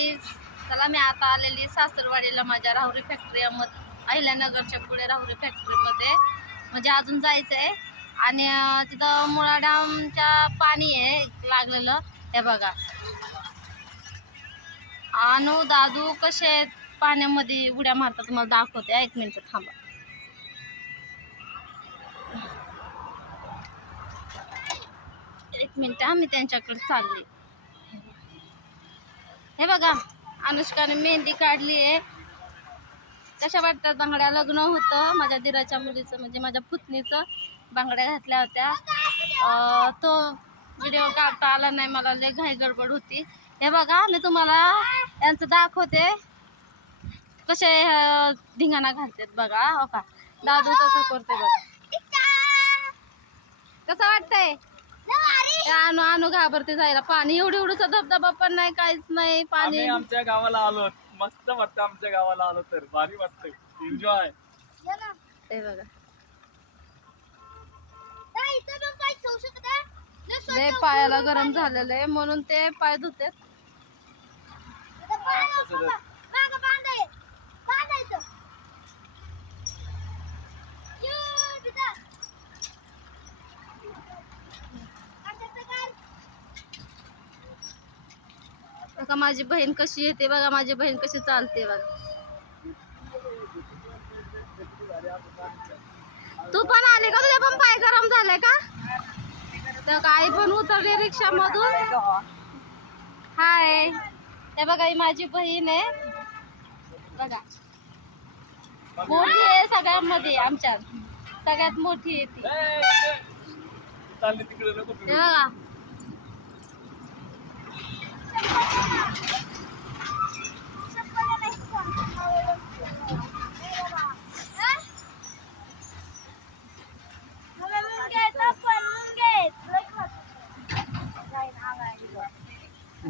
Guys, चला मी आता आलेली सासरवाडीला माझ्या राहुरी फॅक्टरीमध्ये, अहिल्यानगरच्या पुढे राहुरी फॅक्टरीमध्ये. म्हणजे अजून जायचं आहे आणि तिथं मुळा डॅमच्या पाणी आहे लागलेलं. हे बघा अनु दादू कसे पाण्यामध्ये उड्या मारतात तुम्हाला दाखवते. 1 मिनिट थांबा. एक मिनिट मी त्यांच्याकडे चालली. हे बघा अनुष्काने मेहंदी काढली आहे. कशा वाटतात बांगड्या? लग्न होतं माझ्या दिराच्या मुलीचं, म्हणजे माझ्या पुतणीचं. बांगड्या घातल्या होत्या. तो व्हिडिओ काढता आला नाही मला, लय घाई गडबड होती. हे बघा मी तुम्हाला यांचं दाखवते कसे धिंगाणा घालतात बघा. हो का दादू कसं करते बघा. कसं वाटतंय? अनु अनु घाबरते जायला. पाणी एवढा धबधबा पण नाही, काहीच नाही. पाणी आमच्या गावाला आलो, मस्त वाटतं. आमच्या गावाला आलो तर भारी वाटतंय. एन्जॉय. हे बघा लय पायाला गरम झालेलं आहे म्हणून ते पाय धुतात. बघा माझी बहीण कशी येते, बघा माझी बहीण कशी चालते बघा. तू पण आली का? तुझ्या पण पाय गरम झालाय का? तर आई पण उतरली रिक्षा मधून. हाय, हे बघा ही माझी बहीण आहे बघा. मोठी आहे सगळ्यांमध्ये, आमच्यात सगळ्यात मोठी आहे ती. हे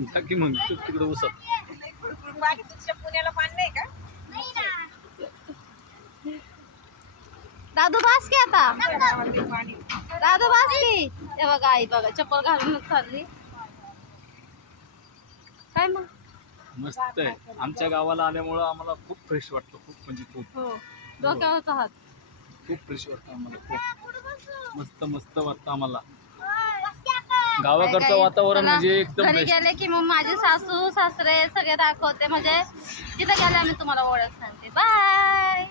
बघा की मग तिकडे उसत पुण्याला पाणी नाही का? दादू बास की आता, दादू बास की. हे बघा आई बघा चप्पल घालूनच चालली. काय मग मस्त आहे. आमच्या गावाला आल्यामुळं आम्हाला खूप फ्रेश वाटतं. खूप म्हणजे खूप. हो डोक्यावरचा हात. खूप फ्रेश वाटतं आम्हाला. खूप मस्त मस्त वाटतं आम्हाला. गावाकडचं वातावरण म्हणजे एकदम घरी बेस्ट. गेले की मग माझे सासू सासरे सगळे दाखवते. म्हणजे तिथे गेल्या मी तुम्हाला ओळख सांगते. बाय.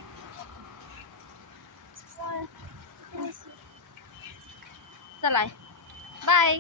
चला बाय.